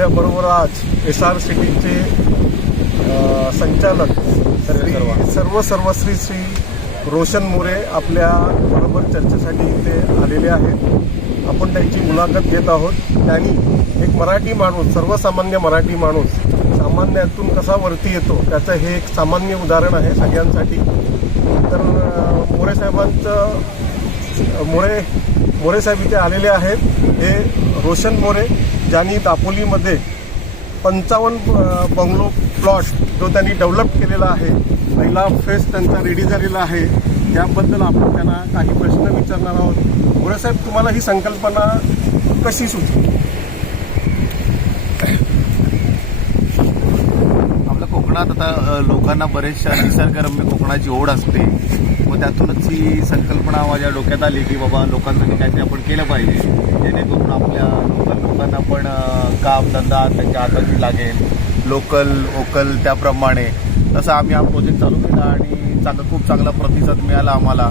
आपल्याबरोबर आज SR सिटीचे संचालक सर्वश्री श्री रोशन मोरे आपल्या बरोबर चर्चेसाठी इथे आलेले आहेत। आपण त्यांची मुलाखत घेत आहोत। त्यांनी एक मराठी माणूस, सर्वसामान्य मराठी माणूस सामान्यातून कसा वरती येतो त्याचं हे एक सामान्य उदाहरण आहे सगळ्यांसाठी। तर मोरे साहेब इथे आलेले आहेत। हे रोशन मोरे ज्यांनी दापोलीमध्ये 55 बंगलो प्लॉट जो त्यांनी डेव्हलप केलेला आहे, पहिला फेज त्यांचा रेडी झालेला आहे, त्याबद्दल आपण त्यांना काही प्रश्न विचारणार आहोत। मोरे साहेब, तुम्हाला ही संकल्पना कशी सुचली? आपल्या कोकणात आता लोकांना बरेचशा निसर्गरम्य कोकणाची ओढ असते, मग त्यातूनच ही संकल्पना माझ्या डोक्यात आली की बाबा लोकांसाठी काहीतरी आपण केलं पाहिजे, जेणेकरून आपल्या लोकांना पण काम धंदा त्यांच्या हाताची लागेल, लोकल वोकल त्याप्रमाणे। तसं आम्ही हा प्रोजेक्ट चालू केला आणि खूप चांगला प्रतिसाद मिळाला आम्हाला।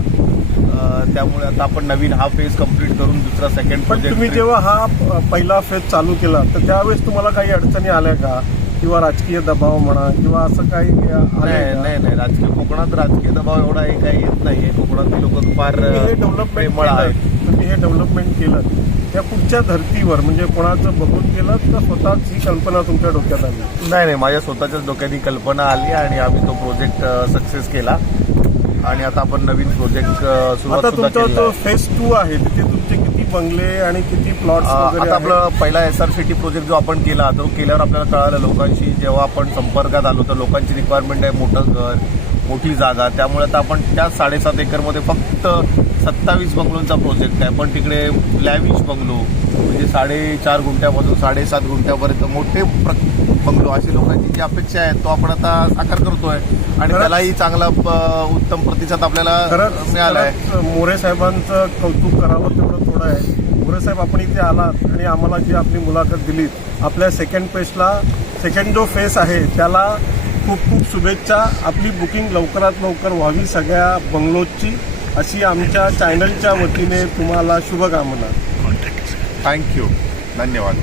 त्यामुळे आता आपण नवीन हा फेज कंप्लीट करून दुसरा सेकंड प्रोजेक्ट। तुम्ही जेव्हा हा पहिला फेज चालू केला तर त्यावेळेस तुम्हाला काही अडचणी आल्या का, किंवा राजकीय दबाव म्हणा किंवा असं काही? नाही, राजकीय कोकणात राजकीय दबाव एवढा काही येत नाहीये। कोकणातली लोक फार डेव्हलपमेंट आहेत। तुम्ही हे डेव्हलपमेंट केलं त्या कुठच्या धर्तीवर, म्हणजे कोणाचं बघून केलं का स्वतःच ही कल्पना तुमच्या डोक्यात आली? नाही, माझ्या स्वतःच्याच डोक्यात ही कल्पना आली आणि आम्ही तो प्रोजेक्ट सक्सेस केला आणि आता आपण नवीन प्रोजेक्ट आता तुमचा जो फेज 2 आहे तिथे तुमचे किती बंगले आणि किती प्लॉट? आता आपला पहिला SR सिटी प्रोजेक्ट जो आपण केला तो केल्यावर आपल्याला कळालं, लोकांशी जेव्हा आपण संपर्कात आलो तर लोकांची रिक्वायरमेंट आहे मोठं घर, मोठी जागा। त्यामुळे आता आपण त्या 7.5 एकरमध्ये फक्त 27 बंगलोंचा प्रोजेक्ट आहे, पण तिकडे लॅविश बंगलो म्हणजे 4.5 गुंठ्यापासून 7.5 गुंठ्यापर्यंत मोठे बंगलो, अशी लोकांची जी अपेक्षा आहे तो आपण आता साकार करतोय आणि त्यालाही चांगला उत्तम प्रतिसाद आपल्याला मिळाला आहे। मोरे साहेबांचं कौतुक करावं तेवढं थोडं आहे। मोरे साहेब, आपण इथे आलात आणि आम्हाला जी आपली मुलाखत दिलीत, आपल्या सेकंड जो फेज आहे त्याला खूप शुभेच्छा। आपली बुकिंग लवकरात लवकर व्हावी सगळ्या बंगलोची, अशी आमच्या चॅनलच्या वतीने तुम्हाला शुभकामना। थँक्यू, धन्यवाद।